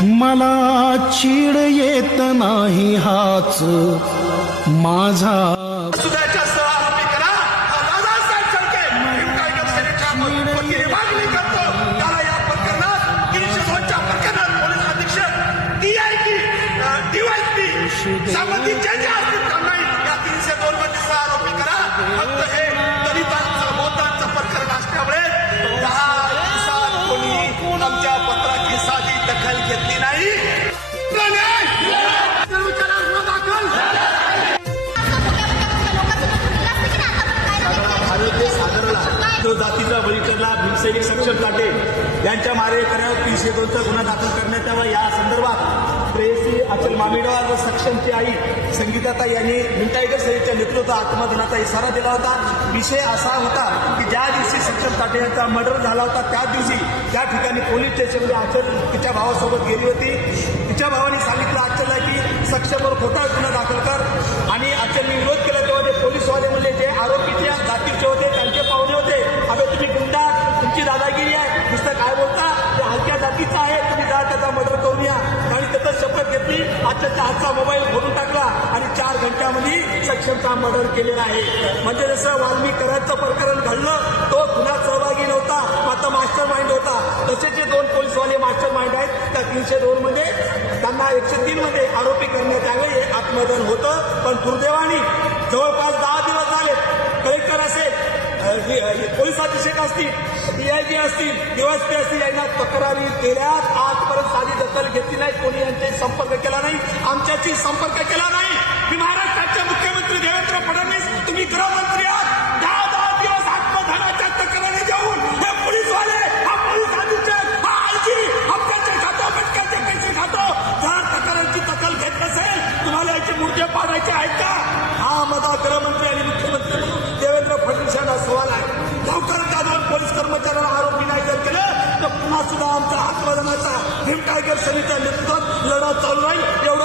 मला चीड येत नाही हाच माझा सुधाच्या जातीचा बळी ठरला भीमसैनिक सक्षम लाटे यांच्या मारेकऱ्यावर तीनशे दोनचा गुन्हा दाखल करण्यात यावा. या संदर्भात प्रेयसी अचल मामिडवार व सक्षमची आई संगीताता यांनी मिंटायगर सहितच्या नेतृत्व आत्मदनाचा इशारा दिला होता. विषय असा होता की ज्या दिवशी सक्षम ताटे यांचा मर्डर झाला होता त्याच दिवशी त्या ठिकाणी पोलीस स्टेशनमध्ये अचल तिच्या भावासोबत गेली होती. तिच्या भावाने सांगितलं अचलला की सक्षमवर खोटा गुन्हा दाखल कर आणि अचलने विरोध आजच्या हातचा मोबाईल भरून टाकला आणि चार घंट्यामध्ये सक्षमचा मर्डर केलेला आहे. म्हणजे जसं वाल्मीकरांचं प्रकरण घडलं तो गुन्हा सहभागी नव्हता मात्र मास्टर माइंड होता. तसे जे दोन पोलीसवाले मास्टर माइंड आहेत त्या तीनशे दोन मध्ये त्यांना एकशे तीन मध्ये आरोपी करण्यात यावे हे आत्मदन होतं. पण दुर्दैवाने जवळपास दहा दिवस झाले कलेक्टर असेल पोलीस अधीक्षक असतील डीआयजी असतील डीवायसपी असतील यांना तक्रारी केल्यात आजपर्यंत साधी दखल घेतली नाही कोणी यांच्याशी संपर्क केला नाही आमच्याशी संपर्क केला नाही. मी महाराष्ट्राचे मुख्यमंत्री देवेंद्र फडणवीस तुम्ही गृहमंत्री आहात. दहा दहा दिवस आत्मधनाच्या तक्रारी देऊन हे पोलीसवाले हा पोलीस अधीक्षक हा आयजी हप्त्याचे खातो पटक्याचे पैसे खातो. जर तक्रारीची दखल घेत नसेल तुम्हाला याचे मुद्दे पाडायचे आहेत का? हा माझा गृहमंत्री आणि मुख्यमंत्री देवेंद्र फडणवीस यांना सवाल आहे. लवकर त्या दोन पोलीस कर्मचाऱ्यांना आरोपी नाही जर केलं तर पुन्हा सुद्धा आमचा आत्मदनाचा भीम टायगर सेनेच्या नेतृत्वात लढा चालू राहील. एवढं